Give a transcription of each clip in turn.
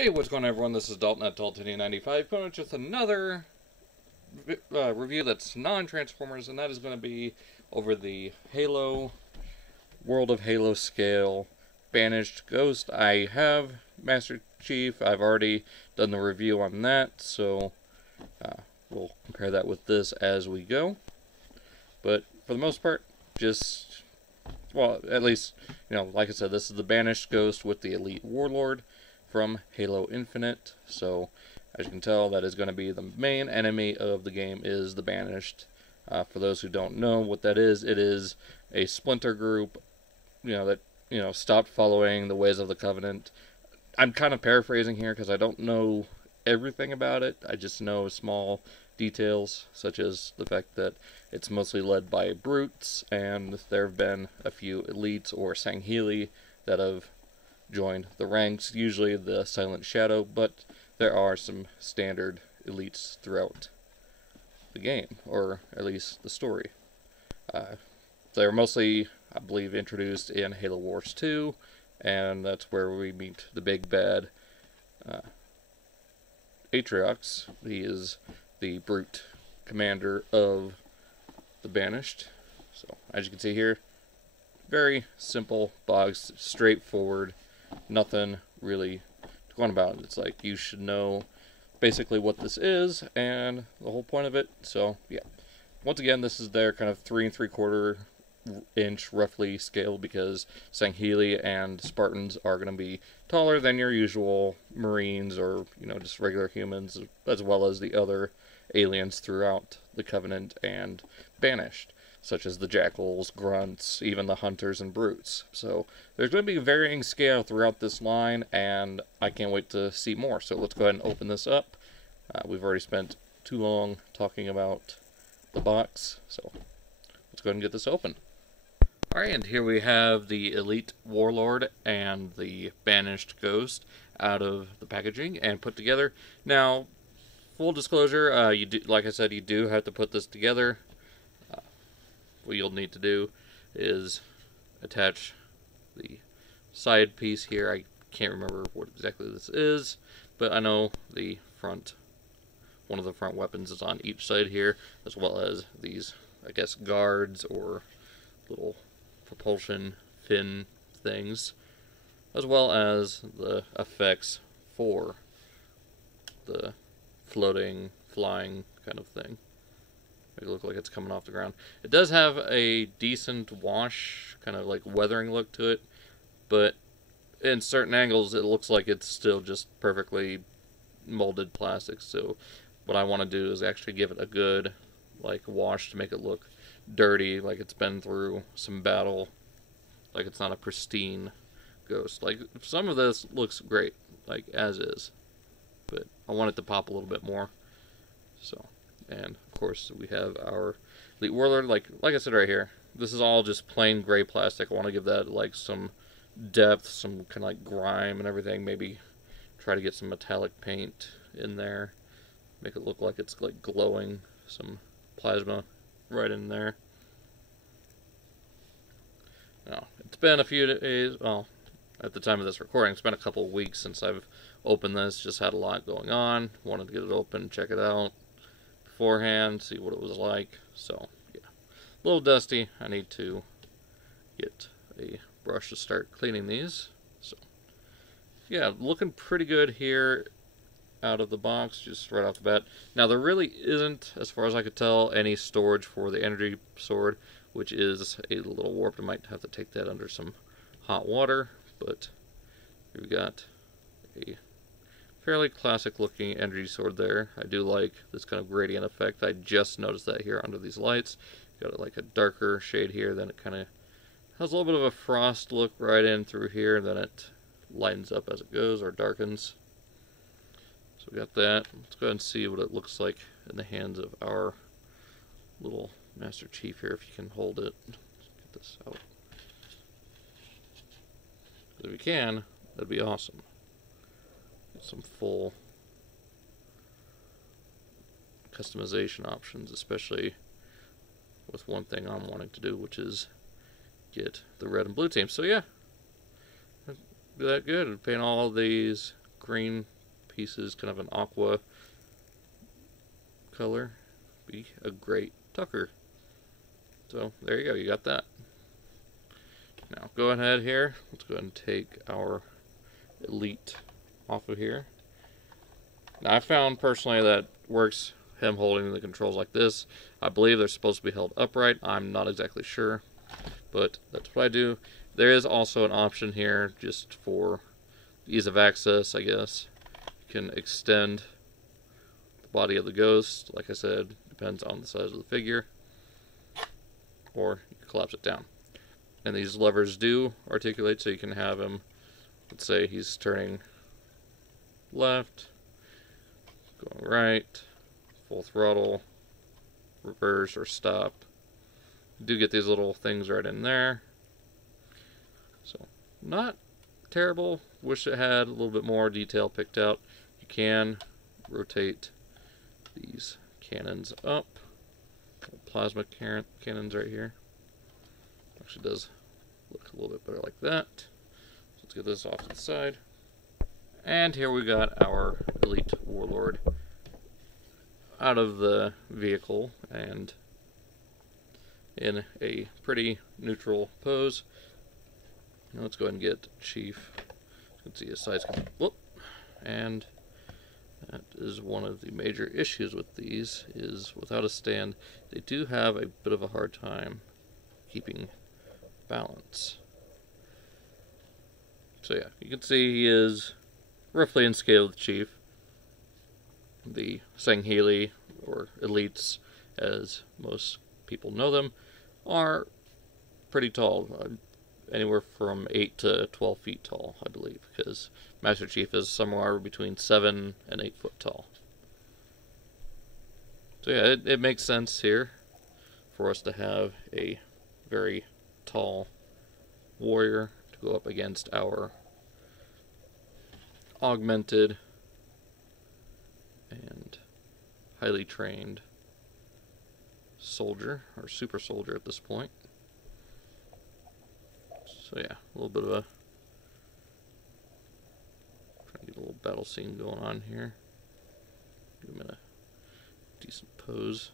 Hey, what's going on, everyone? This is Dalton at Dalton95, coming with just another review that's non-Transformers, and that is going to be over the Halo, World of Halo scale, Banished Ghost. I have Master Chief. I've already done the review on that, so we'll compare that with this as we go. But for the most part, just, well, at least, like I said, this is the Banished Ghost with the Elite Warlord from Halo Infinite. So, as you can tell, that is going to be the main enemy of the game, is the Banished. For those who don't know what that is, it is a splinter group, that, stopped following the ways of the Covenant. I'm kind of paraphrasing here because I don't know everything about it. I just know small details, such as the fact that it's mostly led by brutes, and there have been a few elites or Sangheili that have joined the ranks, usually the Silent Shadow, but there are some standard elites throughout the game, or at least the story. They're mostly, I believe, introduced in Halo Wars 2, and that's where we meet the big bad Atriox. He is the brute commander of the Banished. So, as you can see here, very simple box, straightforward. Nothing really going about. It's like you should know basically what this is and the whole point of it. So yeah, once again, this is their kind of 3 3/4 inch roughly scale, because Sangheili and Spartans are going to be taller than your usual Marines or just regular humans, as well as the other aliens throughout the Covenant and Banished, such as the Jackals, Grunts, even the Hunters and Brutes. So there's going to be a varying scale throughout this line, and I can't wait to see more. So let's go ahead and open this up. We've already spent too long talking about the box, so let's go ahead and get this open. Alright, and here we have the Elite Warlord and the Banished Ghost out of the packaging and put together. Now, full disclosure, like I said, you do have to put this together. What you'll need to do is attach the side piece here. I can't remember what exactly this is, but I know one of the front weapons is on each side here, as well as these, I guess, guards or little propulsion fin things, as well as the effects for the floating, flying kind of thing. Make it look like it's coming off the ground. It does have a decent wash, kind of like weathering look to it, but in certain angles it looks like it's still just perfectly molded plastic. So what I want to do is actually give it a good wash to make it look dirty, like it's been through some battle, like it's not a pristine Ghost. Like, some of this looks great, like as is, but I want it to pop a little bit more. So, and of course we have our Elite Warlord. Like I said right here, this is all just plain gray plastic. I want to give that some depth, some kind of grime and everything. Maybe try to get some metallic paint in there, make it look like it's glowing, some plasma right in there. Now, it's been a few days, well, at the time of this recording, it's been a couple of weeks since I've opened this. Just had a lot going on. Wanted to get it open, check it out beforehand, see what it was like. So, yeah, a little dusty. I need to get a brush to start cleaning these. So, yeah, looking pretty good here out of the box, just right off the bat. Now, there really isn't, as far as I could tell, any storage for the energy sword, which is a little warped. I might have to take that under some hot water, but here we got a fairly classic looking energy sword there. I do like this kind of gradient effect. I just noticed that here under these lights. Got a darker shade here, then it kind of has a little bit of a frost look right in through here, and then it lightens up as it goes, or darkens. So we got that. Let's go ahead and see what it looks like in the hands of our little Master Chief here, if you can hold it. Let's get this out. If we can, that'd be awesome. Get some full customization options, especially with one thing I'm wanting to do, which is get the red and blue team. So yeah, do that good. Paint all of these green pieces, kind of an aqua color, be a great tucker. So there you go, you got that. Now go ahead here, let's go ahead and take our Elite off of here. Now I found personally that works him holding the controls like this. I believe they're supposed to be held upright. I'm not exactly sure, but that's what I do. There is also an option here just for ease of access, I guess. You can extend the body of the ghost. Like I said, depends on the size of the figure. Or you can collapse it down. And these levers do articulate, so you can have him, let's say he's turning left, going right, full throttle, reverse, or stop. You do get these little things right in there. So, not terrible. Wish it had a little bit more detail picked out. You can rotate these cannons up. Plasma cannons right here. Actually does look a little bit better like that. So let's get this off to the side. And here we got our Elite Warlord out of the vehicle and in a pretty neutral pose. Now let's go ahead and get Chief. You can see his sides come whoop. And that is one of the major issues with these, is without a stand, they do have a bit of a hard time keeping balance. So yeah, you can see he is roughly in scale with Chief. The Sangheili, or Elites, as most people know them, are pretty tall. Anywhere from 8 to 12 feet tall, I believe, because Master Chief is somewhere between 7 and 8 foot tall. So yeah, it makes sense here for us to have a very tall warrior to go up against our augmented and highly trained soldier, or super soldier at this point. So yeah, a little bit of a, trying to get a little battle scene going on here. Give him in a decent pose.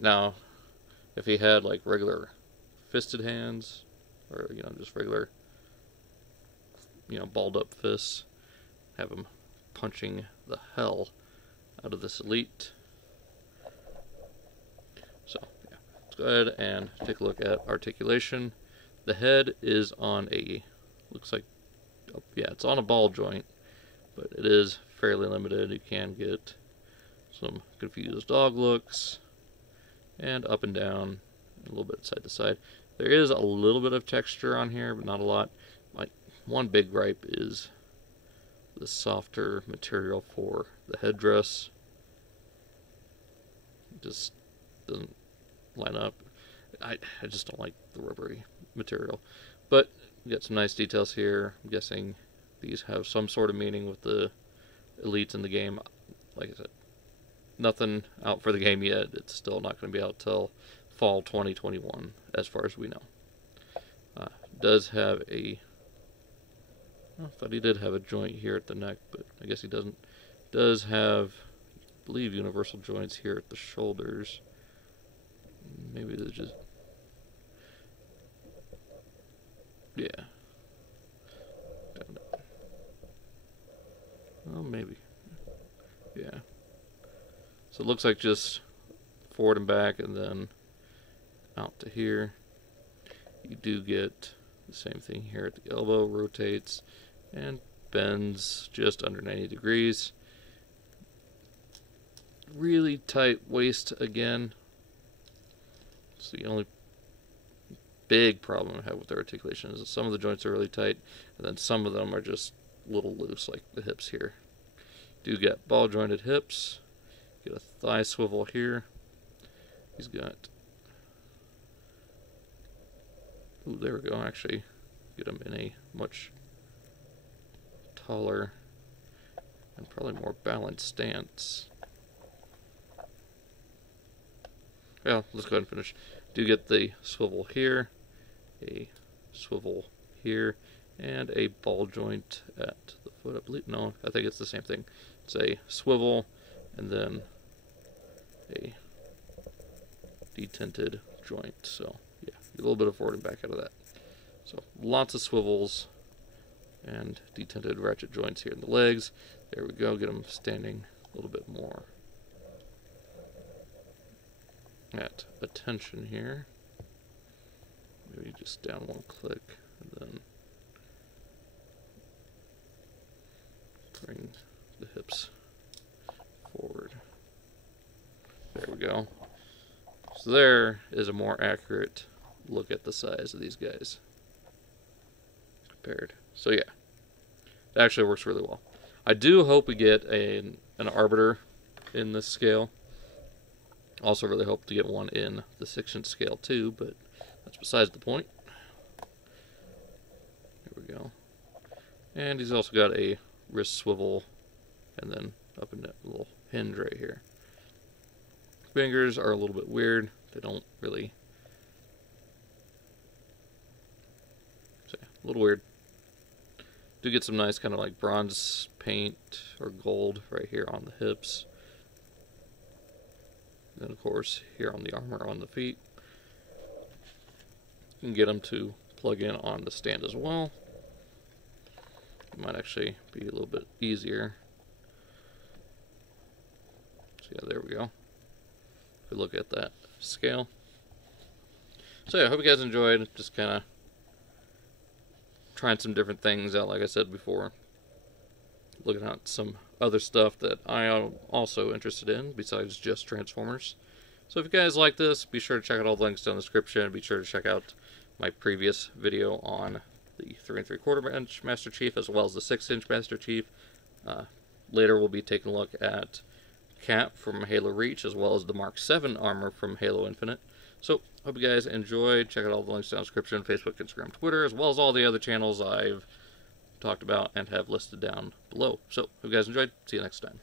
Now, if he had like regular fisted hands, or just regular, balled up fists, have him punching the hell out of this Elite. So, yeah, let's go ahead and take a look at articulation. The head is on a, looks like, yeah, it's on a ball joint, but it is fairly limited. You can get some confused dog looks, and up and down, a little bit side to side. There is a little bit of texture on here, but not a lot. Like, one big gripe is the softer material for the headdress. It just doesn't line up. I just don't like the rubbery material. But we got some nice details here. I'm guessing these have some sort of meaning with the Elites in the game. Like I said, nothing out for the game yet. It's still not going to be out till fall 2021, as far as we know. Does have a, I thought he did have a joint here at the neck, but I guess he doesn't. Does have, I believe, universal joints here at the shoulders. Maybe they're just, yeah. Oh, maybe. Yeah. So it looks like just forward and back, and then out to here. You do get the same thing here at the elbow, rotates and bends just under 90 degrees. Really tight waist again. It's the only big problem I have with the articulation, is that some of the joints are really tight, and then some of them are just a little loose, like the hips here. Do get ball jointed hips. Get a thigh swivel here. He's got, ooh, there we go, actually get him in a much taller and probably more balanced stance. Well, let's go ahead and finish. Do get the swivel here, a swivel here, and a ball joint at the foot. I believe, no, I think it's the same thing. It's a swivel and then a detented joint. So yeah, a little bit of forward and back out of that. So lots of swivels and detented ratchet joints here in the legs. There we go. Get them standing a little bit more at attention here. Maybe just down one click and then bring the hips forward. There we go. So there is a more accurate look at the size of these guys compared. So yeah, it actually works really well. I do hope we get an arbiter in this scale. Also really hope to get one in the 6-inch scale too, but that's besides the point. There we go. And he's also got a wrist swivel and then up in that little hinge right here. Fingers are a little bit weird. They don't really... So yeah, a little weird. Do get some nice kind of like bronze paint or gold right here on the hips. Then of course here on the armor on the feet. You can get them to plug in on the stand as well. It might actually be a little bit easier. So yeah, there we go. If we look at that scale. So yeah, I hope you guys enjoyed. Just kind of trying some different things out, like I said before. Looking at some other stuff that I am also interested in besides just Transformers. So if you guys like this, be sure to check out all the links down in the description. Be sure to check out my previous video on the 3 3/4-inch Master Chief as well as the 6-inch Master Chief. Later we'll be taking a look at Cap from Halo Reach as well as the Mark 7 armor from Halo Infinite. So, hope you guys enjoyed. Check out all the links down in the description, Facebook, Instagram, Twitter, as well as all the other channels I've talked about and have listed down below. So, hope you guys enjoyed. See you next time.